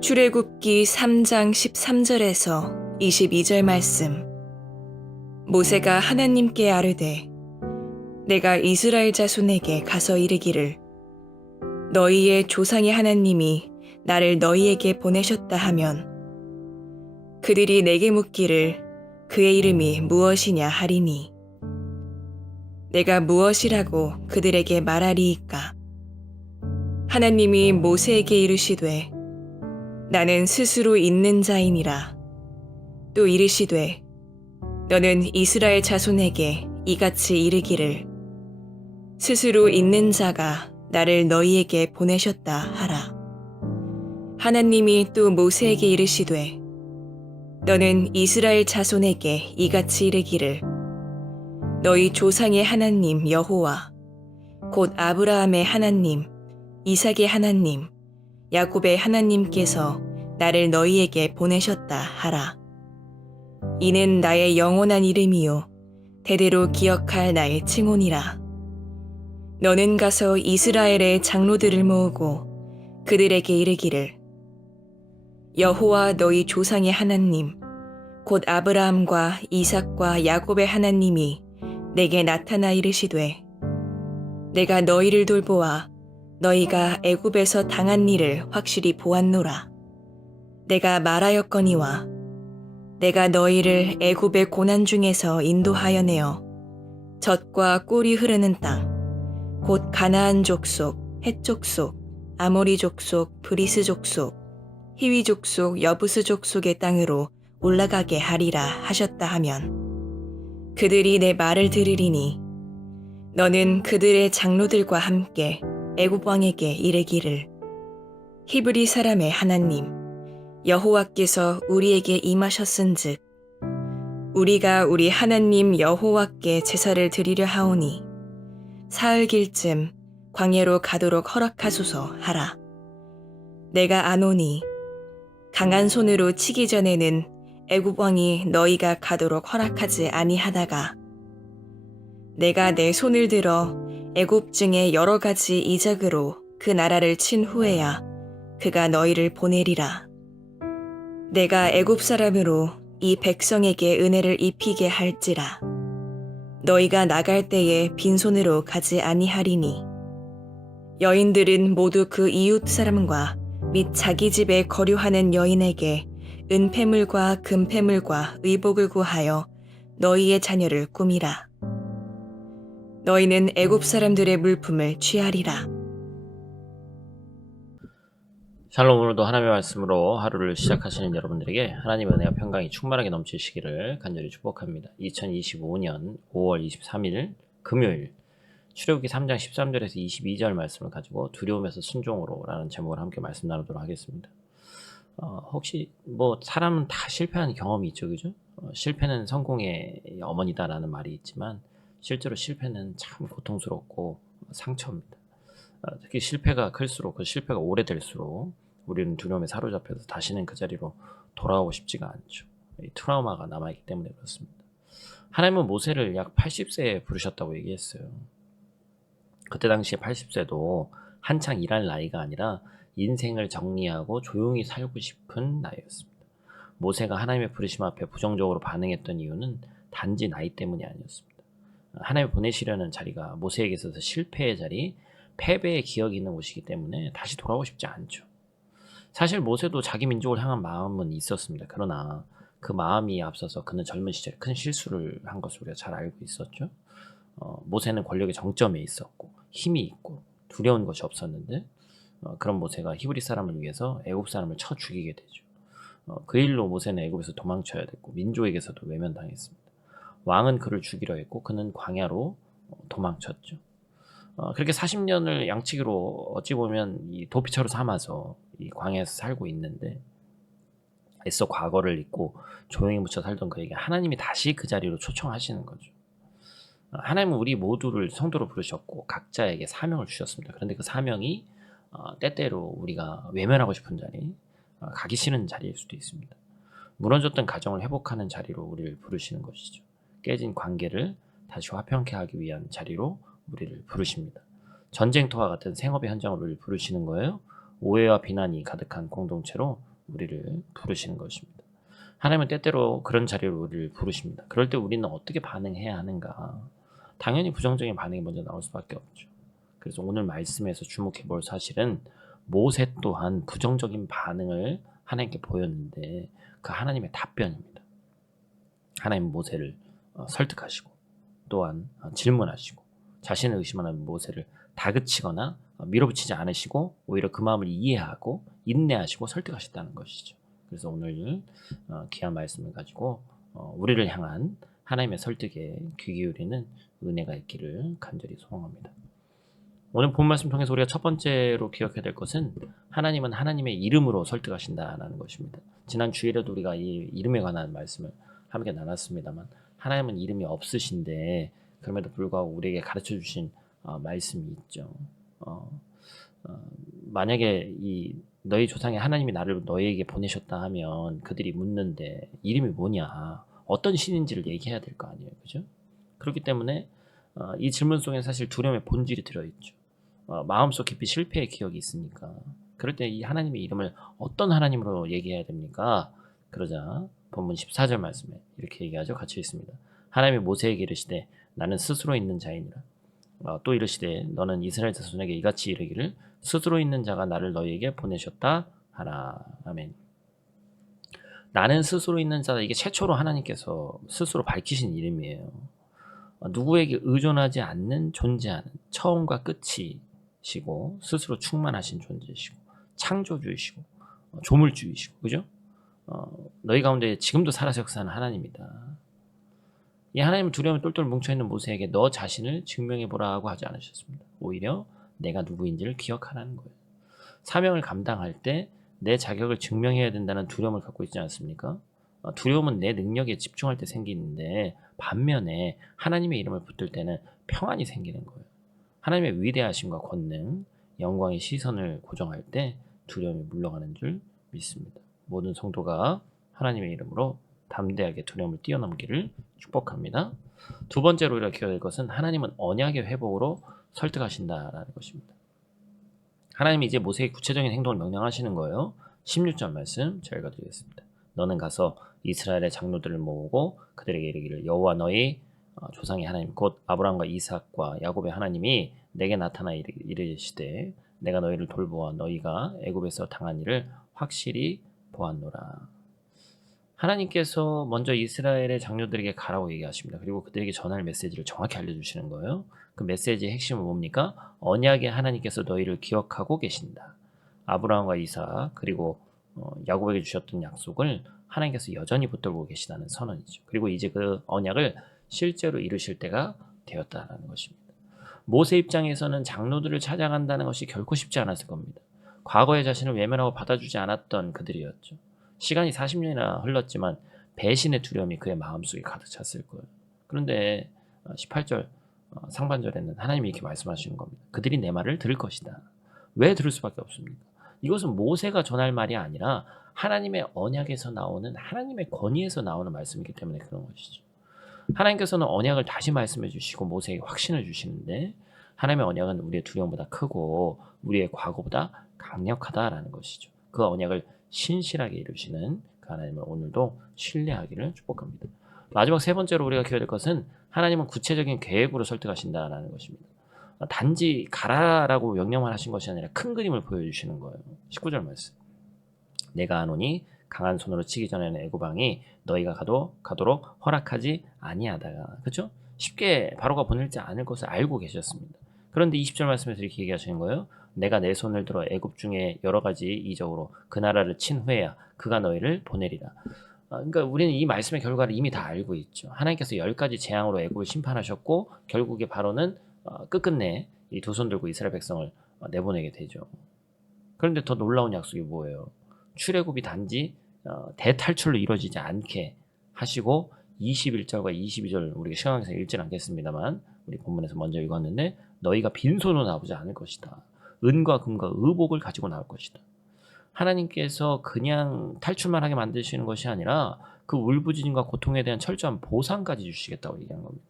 출애굽기 3장 13절에서 22절 말씀. 모세가 하나님께 아뢰되 내가 이스라엘 자손에게 가서 이르기를 너희의 조상의 하나님이 나를 너희에게 보내셨다 하면 그들이 내게 묻기를 그의 이름이 무엇이냐 하리니 내가 무엇이라고 그들에게 말하리이까. 하나님이 모세에게 이르시되 나는 스스로 있는 자이니라. 또 이르시되 너는 이스라엘 자손에게 이같이 이르기를 스스로 있는 자가 나를 너희에게 보내셨다 하라. 하나님이 또 모세에게 이르시되 너는 이스라엘 자손에게 이같이 이르기를 너희 조상의 하나님 여호와 곧 아브라함의 하나님, 이삭의 하나님, 야곱의 하나님께서 나를 너희에게 보내셨다 하라. 이는 나의 영원한 이름이요 대대로 기억할 나의 칭혼이라. 너는 가서 이스라엘의 장로들을 모으고 그들에게 이르기를 여호와 너희 조상의 하나님 곧 아브라함과 이삭과 야곱의 하나님이 내게 나타나 이르시되 내가 너희를 돌보아 너희가 애굽에서 당한 일을 확실히 보았노라. 내가 말하였거니와 내가 너희를 애굽의 고난 중에서 인도하여 내어 젖과 꿀이 흐르는 땅 곧 가나안 족속, 헷 족속, 아모리 족속, 브리스 족속, 히위 족속, 여부스 족속의 땅으로 올라가게 하리라 하셨다 하면 그들이 내 말을 들으리니 너는 그들의 장로들과 함께 애굽 왕에게 이르기를 히브리 사람의 하나님 여호와께서 우리에게 임하셨은즉 우리가 우리 하나님 여호와께 제사를 드리려 하오니 사흘길쯤 광야로 가도록 허락하소서 하라. 내가 아노니 강한 손으로 치기 전에는 애굽 왕이 너희가 가도록 허락하지 아니하다가 내가 내 손을 들어 애굽 중에 여러 가지 이적으로 그 나라를 친 후에야 그가 너희를 보내리라. 내가 애굽 사람으로 이 백성에게 은혜를 입히게 할지라. 너희가 나갈 때에 빈손으로 가지 아니하리니 여인들은 모두 그 이웃 사람과 및 자기 집에 거류하는 여인에게 은폐물과 금폐물과 의복을 구하여 너희의 자녀를 꾸미라. 너희는 애굽 사람들의 물품을 취하리라. 샬롬. 오늘도 하나님의 말씀으로 하루를 시작하시는 여러분들에게 하나님의 은혜와 평강이 충만하게 넘치시기를 간절히 축복합니다. 2025년 5월 23일 금요일 출애굽기 3장 13절에서 22절 말씀을 가지고 두려움에서 순종으로 라는 제목을 함께 말씀 나누도록 하겠습니다. 혹시 사람은 다 실패한 경험이 있죠, 그죠? 실패는 성공의 어머니다라는 말이 있지만 실제로 실패는 참 고통스럽고 상처입니다. 특히 실패가 클수록 그 실패가 오래될수록 우리는 두려움에 사로잡혀서 다시는 그 자리로 돌아오고 싶지가 않죠. 이 트라우마가 남아있기 때문에 그렇습니다. 하나님은 모세를 약 80세에 부르셨다고 얘기했어요. 그때 당시에 80세도 한창 일할 나이가 아니라 인생을 정리하고 조용히 살고 싶은 나이였습니다. 모세가 하나님의 부르심 앞에 부정적으로 반응했던 이유는 단지 나이 때문이 아니었습니다. 하나님을 보내시려는 자리가 모세에게 있어서 실패의 자리, 패배의 기억이 있는 곳이기 때문에 다시 돌아오고 싶지 않죠. 사실 모세도 자기 민족을 향한 마음은 있었습니다. 그러나 그 마음이 앞서서 그는 젊은 시절에 큰 실수를 한 것을 우리가 잘 알고 있었죠. 모세는 권력의 정점에 있었고 힘이 있고 두려운 것이 없었는데 그런 모세가 히브리 사람을 위해서 애굽 사람을 쳐 죽이게 되죠. 그 일로 모세는 애굽에서 도망쳐야 됐고 민족에게서도 외면당했습니다. 왕은 그를 죽이려 했고 그는 광야로 도망쳤죠. 그렇게 40년을 양치기로 어찌 보면 이 도피처로 삼아서 이 광야에서 살고 있는데 애써 과거를 잊고 조용히 묻혀 살던 그에게 하나님이 다시 그 자리로 초청하시는 거죠. 하나님은 우리 모두를 성도로 부르셨고 각자에게 사명을 주셨습니다. 그런데 그 사명이 때때로 우리가 외면하고 싶은 자리, 가기 싫은 자리일 수도 있습니다. 무너졌던 가정을 회복하는 자리로 우리를 부르시는 것이죠. 깨진 관계를 다시 화평케 하기 위한 자리로 우리를 부르십니다. 전쟁터와 같은 생업의 현장으로 우리를 부르시는 거예요. 오해와 비난이 가득한 공동체로 우리를 부르시는 것입니다. 하나님은 때때로 그런 자리로 우리를 부르십니다. 그럴 때 우리는 어떻게 반응해야 하는가? 당연히 부정적인 반응이 먼저 나올 수밖에 없죠. 그래서 오늘 말씀에서 주목해 볼 사실은 모세 또한 부정적인 반응을 하나님께 보였는데 그 하나님의 답변입니다. 하나님 모세를 설득하시고 또한 질문하시고 자신을 의심하는 모세를 다그치거나 밀어붙이지 않으시고 오히려 그 마음을 이해하고 인내하시고 설득하셨다는 것이죠. 그래서 오늘 귀한 말씀을 가지고 우리를 향한 하나님의 설득에 귀 기울이는 은혜가 있기를 간절히 소원합니다. 오늘 본 말씀 통해서 우리가 첫 번째로 기억해야 될 것은 하나님은 하나님의 이름으로 설득하신다라는 것입니다. 지난 주일에도 우리가 이 이름에 관한 말씀을 함께 나눴습니다만 하나님은 이름이 없으신데 그럼에도 불구하고 우리에게 가르쳐 주신 말씀이 있죠. 만약에 이 너희 조상의 하나님이 나를 너희에게 보내셨다 하면 그들이 묻는데 이름이 뭐냐, 어떤 신인지를 얘기해야 될 거 아니에요, 그죠? 그렇기 때문에 이 질문 속에 사실 두려움의 본질이 들어있죠. 마음속 깊이 실패의 기억이 있으니까. 그럴 때 이 하나님의 이름을 어떤 하나님으로 얘기해야 됩니까? 그러자 본문 14절 말씀에 이렇게 얘기하죠. 같이 있습니다. 하나님이 모세에게 이르시되 나는 스스로 있는 자이니라. 또 이르시되 너는 이스라엘 자손에게 이같이 이르기를 스스로 있는 자가 나를 너희에게 보내셨다 하라. 아멘. 나는 스스로 있는 자다. 이게 최초로 하나님께서 스스로 밝히신 이름이에요. 누구에게 의존하지 않는 존재하는 처음과 끝이시고 스스로 충만하신 존재시고 창조주이시고 조물주이시고 그죠? 너희 가운데 지금도 살아서 역사하는 하나님이다. 이 하나님은 두려움에 똘똘 뭉쳐있는 모세에게 너 자신을 증명해보라 하고 하지 않으셨습니다. 오히려 내가 누구인지를 기억하라는 거예요. 사명을 감당할 때 내 자격을 증명해야 된다는 두려움을 갖고 있지 않습니까? 두려움은 내 능력에 집중할 때 생기는데 반면에 하나님의 이름을 붙들 때는 평안이 생기는 거예요. 하나님의 위대하심과 권능, 영광의 시선을 고정할 때 두려움이 물러가는 줄 믿습니다. 모든 성도가 하나님의 이름으로 담대하게 두려움을 뛰어넘기를 축복합니다. 두 번째로 우리가 기억할 것은 하나님은 언약의 회복으로 설득하신다라는 것입니다. 하나님이 이제 모세에게 구체적인 행동을 명령하시는 거예요. 16절 말씀 제가 읽어드리겠습니다. 너는 가서 이스라엘의 장로들을 모으고 그들에게 이르기를 여호와 너희 조상의 하나님 곧 아브라함과 이삭과 야곱의 하나님이 내게 나타나 이르시되 내가 너희를 돌보아 너희가 애굽에서 당한 일을 확실히 보았노라. 하나님께서 먼저 이스라엘의 장로들에게 가라고 얘기하십니다. 그리고 그들에게 전할 메시지를 정확히 알려주시는 거예요. 그 메시지의 핵심은 뭡니까? 언약의 하나님께서 너희를 기억하고 계신다. 아브라함과 이삭 그리고 야곱에게 주셨던 약속을 하나님께서 여전히 붙들고 계시다는 선언이죠. 그리고 이제 그 언약을 실제로 이루실 때가 되었다는 것입니다. 모세 입장에서는 장로들을 찾아간다는 것이 결코 쉽지 않았을 겁니다. 과거의 자신을 외면하고 받아주지 않았던 그들이었죠. 시간이 40년이나 흘렀지만 배신의 두려움이 그의 마음속에 가득 찼을 거예요. 그런데 18절 상반절에는 하나님이 이렇게 말씀하시는 겁니다. 그들이 내 말을 들을 것이다. 왜 들을 수밖에 없습니까? 이것은 모세가 전할 말이 아니라 하나님의 언약에서 나오는 하나님의 권위에서 나오는 말씀이기 때문에 그런 것이죠. 하나님께서는 언약을 다시 말씀해 주시고 모세에게 확신을 주시는데 하나님의 언약은 우리의 두려움보다 크고 우리의 과거보다 강력하다라는 것이죠. 그 언약을 신실하게 이루시는 그 하나님을 오늘도 신뢰하기를 축복합니다. 마지막 세 번째로 우리가 기억해야 될 것은 하나님은 구체적인 계획으로 설득하신다라는 것입니다. 단지 가라라고 명령만 하신 것이 아니라 큰 그림을 보여주시는 거예요. 19절 말씀. 내가 아노니 강한 손으로 치기 전에는 애굽 왕이 너희가 가도록 허락하지 아니하다가 그렇죠? 쉽게 바로가 보내지 않을 것을 알고 계셨습니다. 그런데 20절 말씀에서 이렇게 얘기하시는 거예요. 내가 내 손을 들어 애굽 중에 여러 가지 이적으로 그 나라를 친 후에야 그가 너희를 보내리라. 그러니까 우리는 이 말씀의 결과를 이미 다 알고 있죠. 하나님께서 10가지 재앙으로 애굽을 심판하셨고 결국에 바로는 끝끝내 이 두 손 들고 이스라엘 백성을 내보내게 되죠. 그런데 더 놀라운 약속이 뭐예요? 출애굽이 단지 대탈출로 이루어지지 않게 하시고 21절과 22절 우리가 시간 관계상 읽지는 않겠습니다만 우리 본문에서 먼저 읽었는데 너희가 빈손으로 나오지 않을 것이다. 은과 금과 의복을 가지고 나올 것이다. 하나님께서 그냥 탈출만 하게 만드시는 것이 아니라 그 울부짖음과 고통에 대한 철저한 보상까지 주시겠다고 얘기한 겁니다.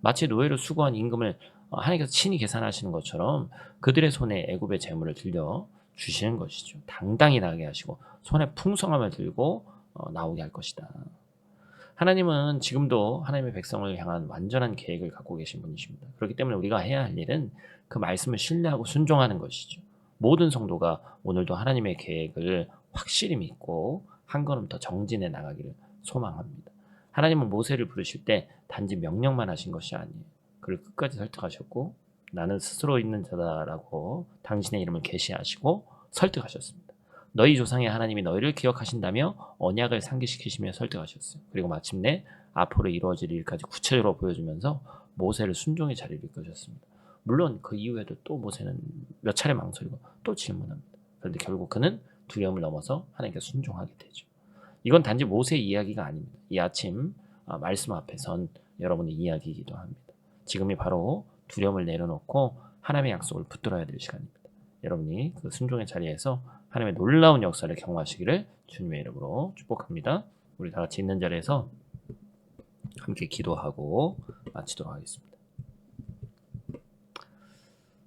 마치 노예로 수고한 임금을 하나님께서 친히 계산하시는 것처럼 그들의 손에 애굽의 재물을 들려 주시는 것이죠. 당당히 나가게 하시고 손에 풍성함을 들고 나오게 할 것이다. 하나님은 지금도 하나님의 백성을 향한 완전한 계획을 갖고 계신 분이십니다. 그렇기 때문에 우리가 해야 할 일은 그 말씀을 신뢰하고 순종하는 것이죠. 모든 성도가 오늘도 하나님의 계획을 확실히 믿고 한 걸음 더 정진해 나가기를 소망합니다. 하나님은 모세를 부르실 때 단지 명령만 하신 것이 아니에요. 그를 끝까지 설득하셨고 나는 스스로 있는 자다라고 당신의 이름을 계시하시고 설득하셨습니다. 너희 조상의 하나님이 너희를 기억하신다며 언약을 상기시키시며 설득하셨어요. 그리고 마침내 앞으로 이루어질 일까지 구체적으로 보여주면서 모세를 순종의 자리를 이끄셨습니다. 물론 그 이후에도 또 모세는 몇 차례 망설이고 또 질문합니다. 그런데 결국 그는 두려움을 넘어서 하나님께 순종하게 되죠. 이건 단지 모세의 이야기가 아닙니다. 이 아침 말씀 앞에 선 여러분의 이야기이기도 합니다. 지금이 바로 두려움을 내려놓고 하나님의 약속을 붙들어야 될 시간입니다. 여러분이 그 순종의 자리에서 하나님의 놀라운 역사를 경험하시기를 주님의 이름으로 축복합니다. 우리 다 같이 있는 자리에서 함께 기도하고 마치도록 하겠습니다.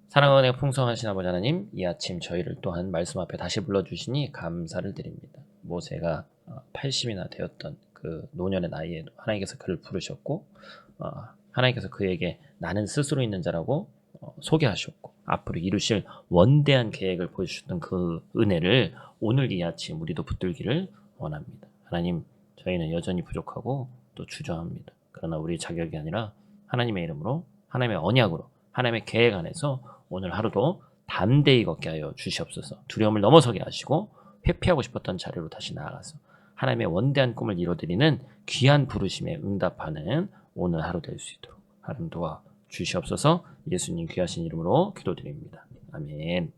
사랑하는 풍성하신 아버지 하나님, 이 아침 저희를 또한 말씀 앞에 다시 불러주시니 감사를 드립니다. 모세가 80이나 되었던 그 노년의 나이에 하나님께서 그를 부르셨고 하나님께서 그에게 나는 스스로 있는 자라고 소개하셨고 앞으로 이루실 원대한 계획을 보여주셨던 그 은혜를 오늘 이 아침 우리도 붙들기를 원합니다. 하나님, 저희는 여전히 부족하고 또 주저합니다. 그러나 우리 자격이 아니라 하나님의 이름으로 하나님의 언약으로 하나님의 계획 안에서 오늘 하루도 담대히 걷게 하여 주시옵소서. 두려움을 넘어서게 하시고 회피하고 싶었던 자리로 다시 나아가서 하나님의 원대한 꿈을 이뤄드리는 귀한 부르심에 응답하는 오늘 하루 될 수 있도록 하나님 도와 주시옵소서. 예수님 귀하신 이름으로 기도드립니다. 아멘.